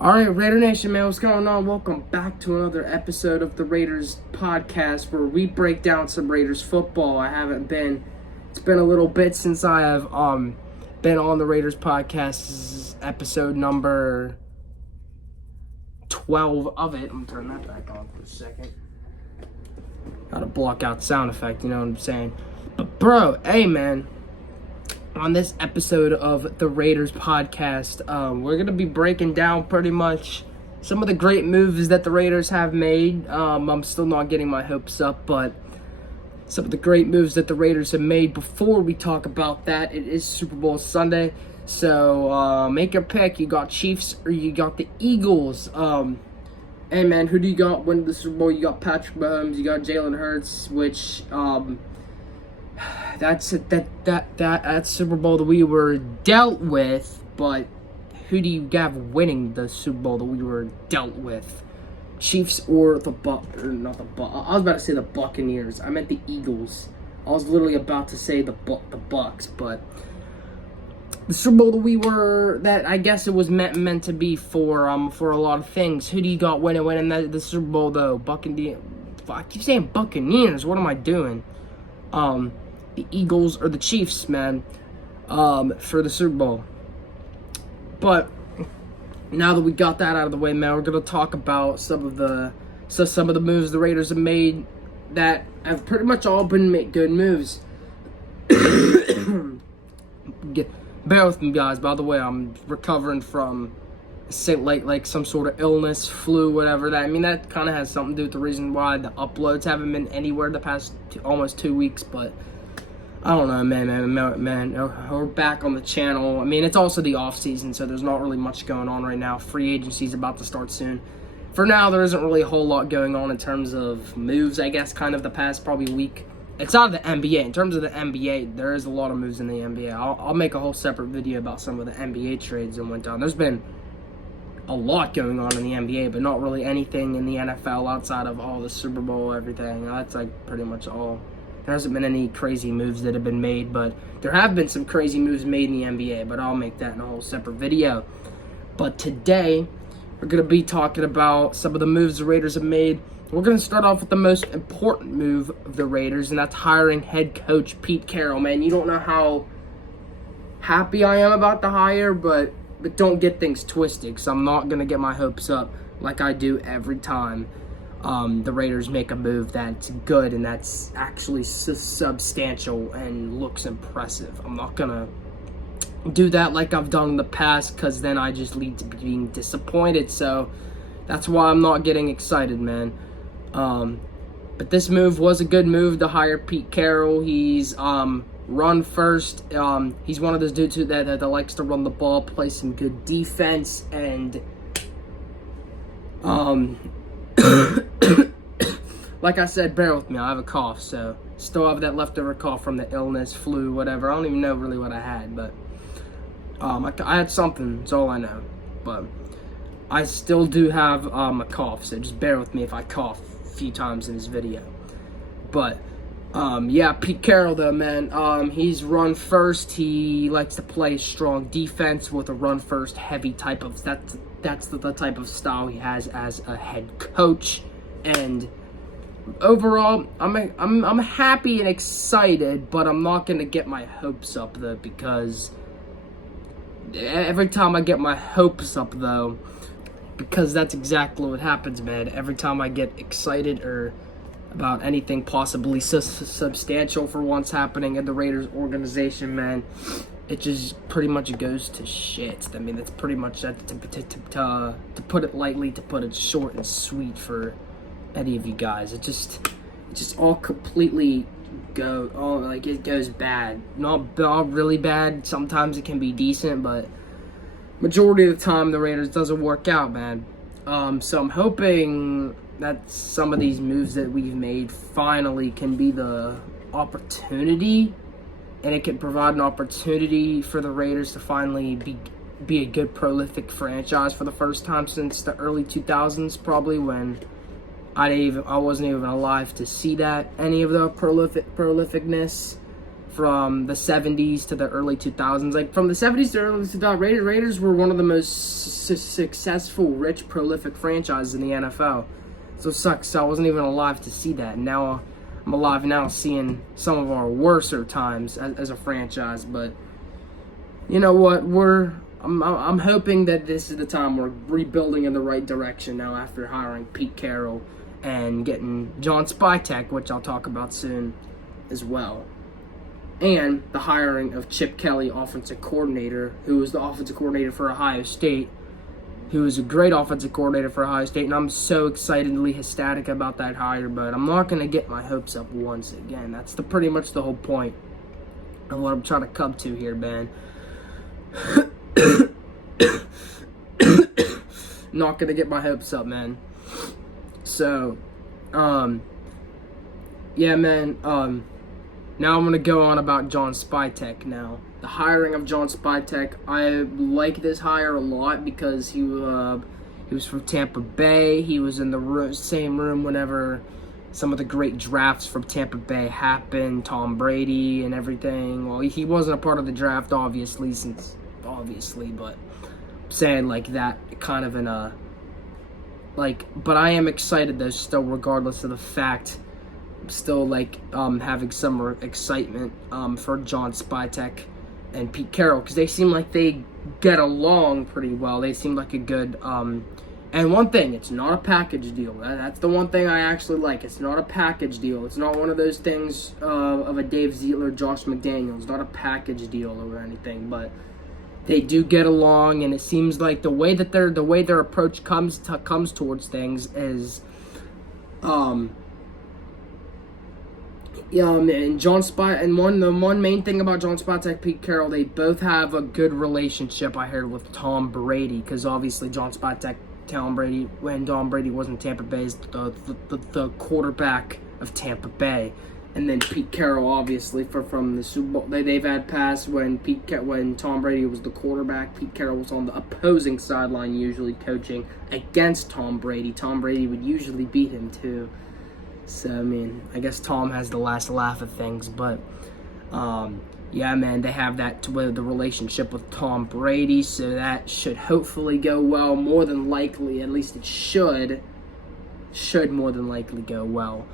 Alright, Raider Nation, man, what's going on? Welcome back to another episode of the Raiders podcast where we break down some Raiders football. It's been a little bit since I have been on the Raiders podcast. This is episode number 12 of it. I'm gonna turn that back on for a second. Gotta block out sound effect, you know what I'm saying? But bro, hey man, on this episode of the Raiders podcast, we're going to be breaking down pretty much some of the great moves that the Raiders have made. I'm still not getting my hopes up, but some of the great moves that the Raiders have made. Before we talk about that, it is Super Bowl Sunday, so make your pick. You got Chiefs or you got the Eagles. Hey man, who do you got winning the Super Bowl? You got Patrick Mahomes, you got Jalen Hurts, which that's Super Bowl that we were dealt with, but who do you have winning the Super Bowl that we were dealt with? Chiefs or the I was about to say the Buccaneers. I meant the Eagles. I was literally about to say the Bucks, but the Super Bowl that I guess it was meant to be for a lot of things. Who do you got winning the Super Bowl though? Buccaneers. I keep saying Buccaneers. What am I doing? The Eagles or the Chiefs, man, for the Super Bowl. But now that we got that out of the way, man, we're gonna talk about some of the moves the Raiders have made that have pretty much all been good moves. Bear with me, guys. By the way, I'm recovering from like some sort of illness, flu, whatever. That kind of has something to do with the reason why the uploads haven't been anywhere the past almost 2 weeks, but I don't know, man. We're back on the channel. It's also the off season, so there's not really much going on right now. Free agency's about to start soon. For now, there isn't really a whole lot going on in terms of moves, I guess, kind of the past probably week. It's out of the NBA. In terms of the NBA, there is a lot of moves in the NBA. I'll make a whole separate video about some of the NBA trades that went down. There's been a lot going on in the NBA, but not really anything in the NFL outside of the Super Bowl, everything. That's like pretty much all. There hasn't been any crazy moves that have been made, but there have been some crazy moves made in the NBA, but I'll make that in a whole separate video. But today, we're going to be talking about some of the moves the Raiders have made. We're going to start off with the most important move of the Raiders, and that's hiring head coach Pete Carroll. Man, you don't know how happy I am about the hire, but don't get things twisted, because I'm not going to get my hopes up like I do every time the Raiders make a move that's good and that's actually substantial and looks impressive. I'm not going to do that like I've done in the past, because then I just lead to being disappointed. So that's why I'm not getting excited, man. But this move was a good move to hire Pete Carroll. He's run first. He's one of those dudes that likes to run the ball, play some good defense, and like I said, bear with me. I have a cough, so still have that leftover cough from the illness, flu, whatever. I don't even know really what I had, but I had something. That's all I know. But I still do have a cough, so just bear with me if I cough a few times in this video. But yeah, Pete Carroll though, man, he's run first. He likes to play strong defense with a run first heavy type of that's the type of style he has as a head coach. And overall, I'm happy and excited, but I'm not gonna get my hopes up though, because every time I get my hopes up though, because that's exactly what happens, man. Every time I get excited or about anything possibly substantial for what's happening in the Raiders organization, man, it just pretty much goes to shit. That's pretty much that, to put it lightly, to put it short and sweet for any of you guys. It just all completely it goes bad. Not really bad. Sometimes it can be decent, but majority of the time the Raiders doesn't work out, man. So I'm hoping that some of these moves that we've made finally can be the opportunity, and it can provide an opportunity for the Raiders to finally be a good, prolific franchise for the first time since the early 2000s, probably, when I wasn't even alive to see any of the prolificness from the 70s to the early 2000s. Like, from the 70s to early 2000s, Raiders were one of the most successful, rich, prolific franchises in the NFL. So it sucks. I wasn't even alive to see that. And now I'm alive now seeing some of our worser times as a franchise. But you know what? I'm hoping that this is the time we're rebuilding in the right direction now after hiring Pete Carroll and getting John Spytek, which I'll talk about soon as well. And the hiring of Chip Kelly, offensive coordinator, who was the offensive coordinator for Ohio State, who was a great offensive coordinator for Ohio State, and I'm so excitedly ecstatic about that hire, but I'm not going to get my hopes up once again. That's pretty much the whole point of what I'm trying to come to here, man. Not going to get my hopes up, man. So, yeah, man, now I'm going to go on about John Spytek now. The hiring of John Spytek, I like this hire a lot because he was from Tampa Bay. He was in the same room whenever some of the great drafts from Tampa Bay happened, Tom Brady and everything. Well, he wasn't a part of the draft, obviously, but I'm saying like that kind of in a, like, but I am excited though still, regardless of the fact. Still like having some excitement for John Spytek and Pete Carroll because they seem like they get along pretty well. They seem like a good and one thing, it's not a package deal. That's the one thing I actually like. It's not a package deal. It's not one of those things of a Dave Zietler, Josh McDaniels. Not a package deal or anything, but they do get along, and it seems like the way their approach comes towards things is and the one main thing about John Spytek, Pete Carroll, they both have a good relationship, I heard, with Tom Brady, because obviously John Spytek, Tom Brady, when Tom Brady wasn't Tampa Bay, is the quarterback of Tampa Bay, and then Pete Carroll, obviously, from the Super Bowl, they've had past when Tom Brady was the quarterback, Pete Carroll was on the opposing sideline, usually coaching against Tom Brady. Tom Brady would usually beat him too. So, I mean, I guess Tom has the last laugh of things, but, yeah, man, they have the relationship with Tom Brady, so that should hopefully go well, more than likely, at least it should more than likely go well.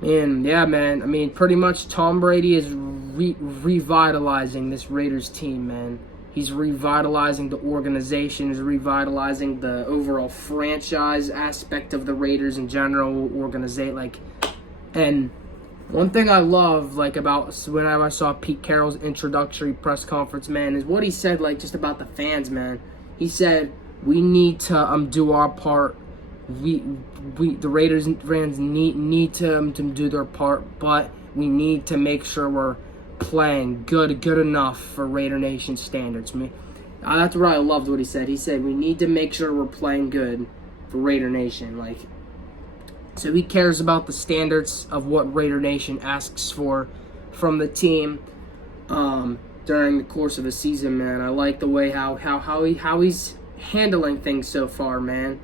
And, yeah, man, I mean, pretty much Tom Brady is revitalizing this Raiders team, man. He's revitalizing the organization, he's revitalizing the overall franchise aspect of the Raiders in general, and one thing I love, like, about whenever I saw Pete Carroll's introductory press conference, man, is what he said, like, just about the fans, man. He said, we need to do our part. The Raiders fans need to do their part, but we need to make sure we're playing good enough for Raider Nation standards. That's what I loved what he said. He said we need to make sure we're playing good for Raider Nation. Like, so he cares about the standards of what Raider Nation asks for from the team during the course of the season, man. I like the way how he's handling things so far, man.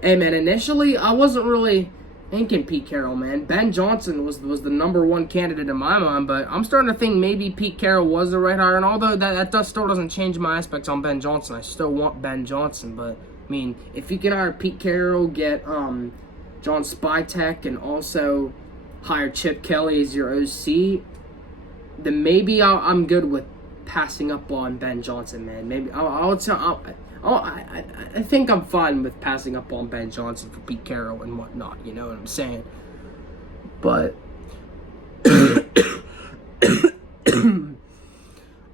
Hey, man, initially I wasn't really thinking Pete Carroll, man. Ben Johnson was the number one candidate in my mind, but I'm starting to think maybe Pete Carroll was the right hire. And although that still doesn't change my aspects on Ben Johnson, I still want Ben Johnson. But I mean, if you can hire Pete Carroll, get John Spytek, and also hire Chip Kelly as your OC, then maybe I'm good with passing up on Ben Johnson, man. Maybe I think I'm fine with passing up on Ben Johnson for Pete Carroll and whatnot, you know what I'm saying? But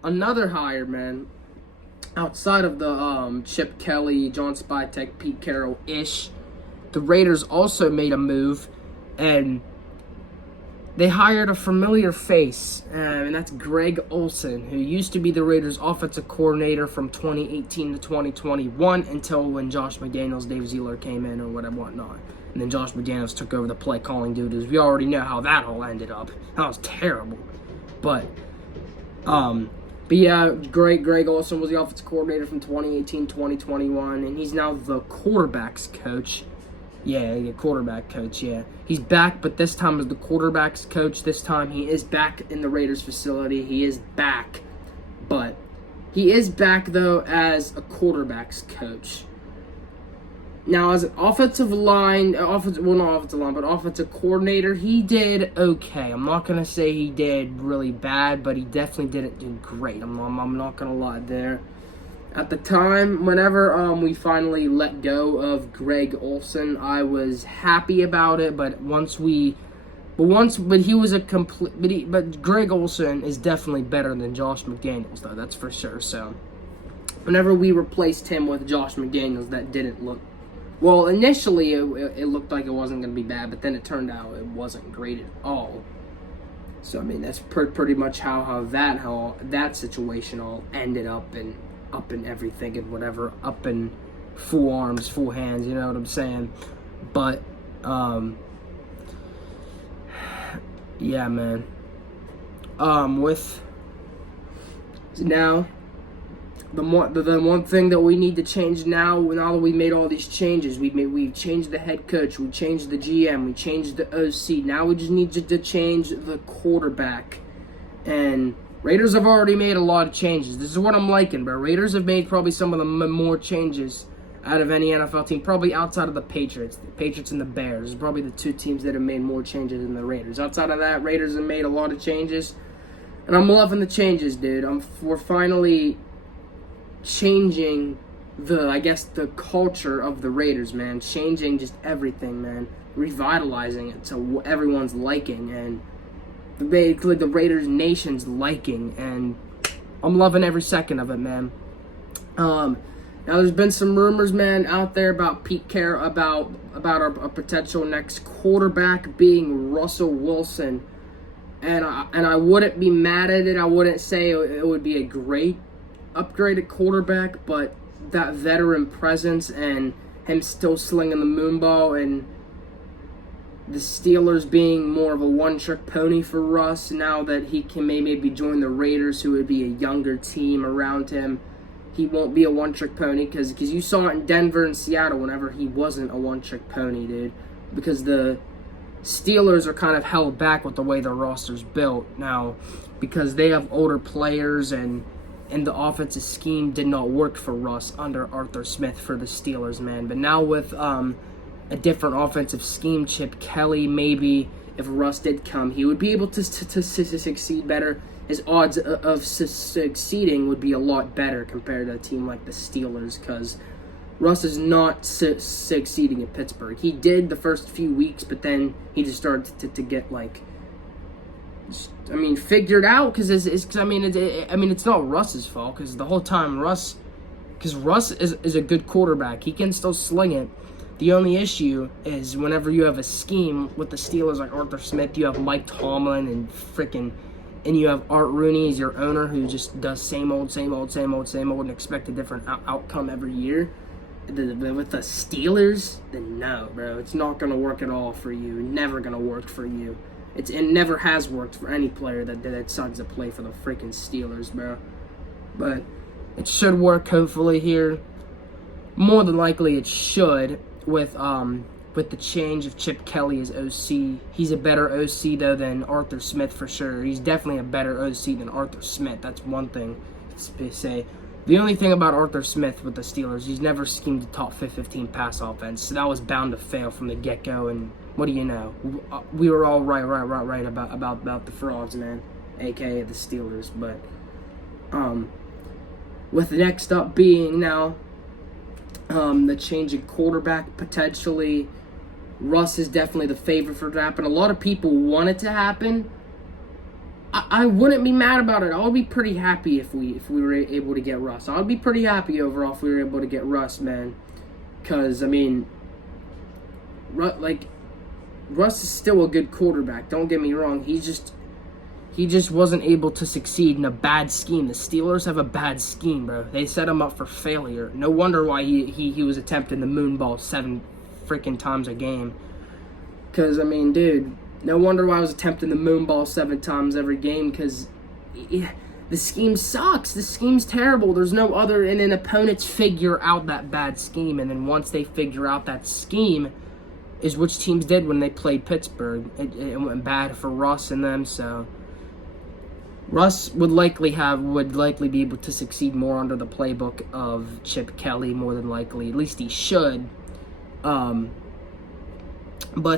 another hire, man, outside of the Chip Kelly, John Spytek, Pete Carroll-ish, the Raiders also made a move, and they hired a familiar face, and that's Greg Olsen, who used to be the Raiders' offensive coordinator from 2018 to 2021 until when Josh McDaniels, Dave Zietler came in or whatnot. And then Josh McDaniels took over the play calling duties. We already know how that all ended up. That was terrible. But yeah, Greg Olsen was the offensive coordinator from 2018 to 2021, and he's now the quarterback's coach. Yeah, quarterback coach, yeah. He's back, but this time as the quarterback's coach. This time he is back in the Raiders facility. He is back. But he is back, though, as a quarterback's coach. Now, as an offensive coordinator, he did okay. I'm not going to say he did really bad, but he definitely didn't do great. I'm not going to lie there. At the time, whenever we finally let go of Greg Olsen, I was happy about it. But he was a complete. But Greg Olsen is definitely better than Josh McDaniels, though. That's for sure. So, whenever we replaced him with Josh McDaniels, that didn't look. Well, initially it looked like it wasn't going to be bad, but then it turned out it wasn't great at all. So I mean, that's pretty much how that situation all ended up and everything and whatever, up in full arms, full hands, you know what I'm saying? But, yeah, man. The one thing that we need to change now that we made all these changes, we've changed the head coach, we changed the GM, we changed the OC. Now we just need to change the quarterback. And Raiders have already made a lot of changes. This is what I'm liking, bro. Raiders have made probably some of the more changes out of any NFL team, probably outside of the Patriots. The Patriots and the Bears are probably the two teams that have made more changes than the Raiders. Outside of that, Raiders have made a lot of changes, and I'm loving the changes, dude. We're finally changing the culture of the Raiders, man. Changing just everything, man. Revitalizing it to everyone's liking, and the Raiders Nation's liking, and I'm loving every second of it, man. Now there's been some rumors, man, out there about Pete Carroll, about our potential next quarterback being Russell Wilson, and I wouldn't be mad at it. I wouldn't say it would be a great upgrade at quarterback, but that veteran presence and him still slinging the moonball and the Steelers being more of a one-trick pony for Russ now that he can maybe join the Raiders, who would be a younger team around him. He won't be a one-trick pony because you saw it in Denver and Seattle whenever he wasn't a one-trick pony, dude. Because the Steelers are kind of held back with the way their roster's built now because they have older players and the offensive scheme did not work for Russ under Arthur Smith for the Steelers, man. But now with a different offensive scheme, Chip Kelly, maybe if Russ did come, he would be able to succeed better. His odds of succeeding would be a lot better compared to a team like the Steelers, because Russ is not succeeding in Pittsburgh. He did the first few weeks, but then he just started to get figured out. Because it's not Russ's fault. Because the whole time Russ is a good quarterback. He can still sling it. The only issue is whenever you have a scheme with the Steelers like Arthur Smith, you have Mike Tomlin and you have Art Rooney as your owner who just does same old, and expect a different outcome every year. With the Steelers, then no, bro. It's not going to work at all for you. Never going to work for you. It never has worked for any player that decides to play for the freaking Steelers, bro. But it should work, hopefully, here. More than likely, it should. With the change of Chip Kelly as OC. He's a better OC, though, than Arthur Smith for sure. He's definitely a better OC than Arthur Smith. That's one thing to say. The only thing about Arthur Smith with the Steelers, he's never schemed a top 15 pass offense. So that was bound to fail from the get-go. And what do you know? We were all right about the frauds, man, a.k.a. the Steelers. But with the next up being now the change in quarterback, potentially, Russ is definitely the favorite for it to happen. A lot of people want it to happen. I wouldn't be mad about it. I would be pretty happy if we were able to get Russ. I would be pretty happy overall if we were able to get Russ, man. Because, Russ is still a good quarterback. Don't get me wrong. He just wasn't able to succeed in a bad scheme. The Steelers have a bad scheme, bro. They set him up for failure. No wonder why he was attempting the moonball 7 freaking times a game. Because, dude, no wonder why I was attempting the moonball 7 times every game, because the scheme sucks. The scheme's terrible. There's no other, and then opponents figure out that bad scheme, and then once they figure out that scheme, is which teams did when they played Pittsburgh. It went bad for Russ and them, so Russ would likely be able to succeed more under the playbook of Chip Kelly, more than likely. At least he should. But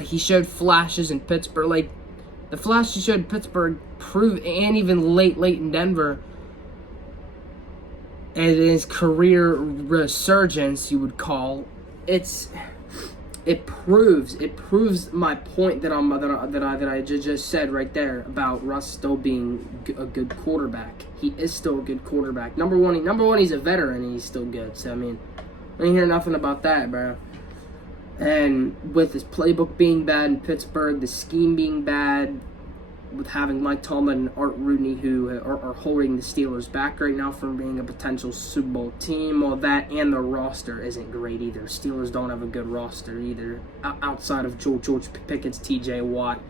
he showed flashes in Pittsburgh, like the flashes he showed in Pittsburgh and even late in Denver. And his career resurgence, you would call, it proves my point that I just said right there about Russ still being a good quarterback. He is still a good quarterback. Number one, he's a veteran and he's still good. So I mean, I didn't hear nothing about that, bro. And with his playbook being bad in Pittsburgh, the scheme being bad, with having Mike Tomlin and Art Rooney, who are holding the Steelers back right now from being a potential Super Bowl team, all that, and the roster isn't great either. Steelers don't have a good roster either, outside of George Pickett's, T.J. Watt,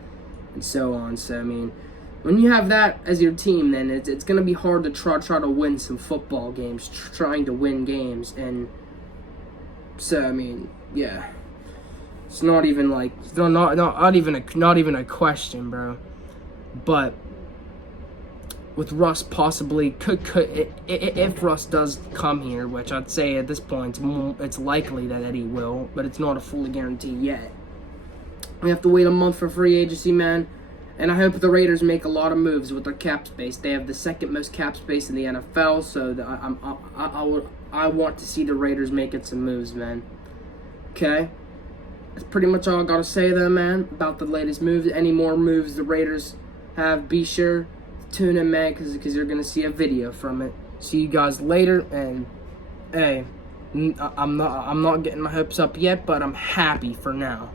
and so on. So, I mean, when you have that as your team, then it's going to be hard to try to win some football games, trying to win games. And so, I mean, yeah. It's not even like, not even a question, bro. But with Russ possibly if Russ does come here, which I'd say at this point it's likely that he will, but it's not a fully guarantee yet. We have to wait a month for free agency, man. And I hope the Raiders make a lot of moves with their cap space. They have the second most cap space in the NFL, so I want to see the Raiders making some moves, man. Okay? That's pretty much all I gotta say, though, man, about the latest moves. Any more moves the Raiders have, be sure to tune in, man, because you're going to see a video from it. See you guys later, and, hey, I'm not getting my hopes up yet, but I'm happy for now.